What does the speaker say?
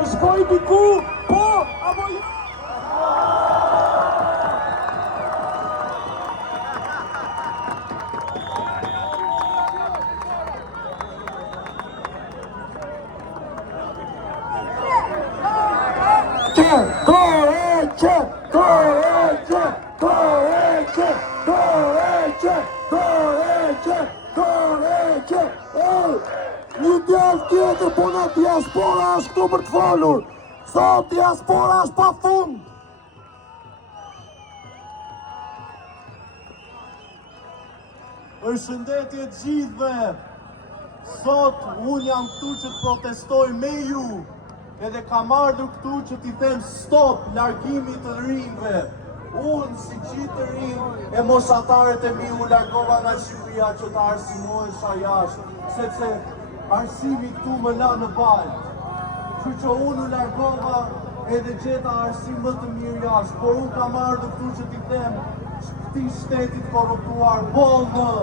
të shkoj diku, po apo jo? Një djalë tjetër, po në diaspora është këtu për të folur. Sot diaspora është pa fund. Përshëndetje të gjithëve. Sot unë jam këtu që të protestoj me ju. Edhe kam ardhur këtu që t'i them stop largimit të rinjve. Unë si gjithë të rinj e moshatarët e mi u largova nga Shqipëria që të arsimohesha jashtë, sepse arsimi këtu më la në balë. Që unë u largova edhe gjeta arsim më të mirë jashtë, por unë kam ardhur këtu që t'i them këtij shtetit korruptuar bollë.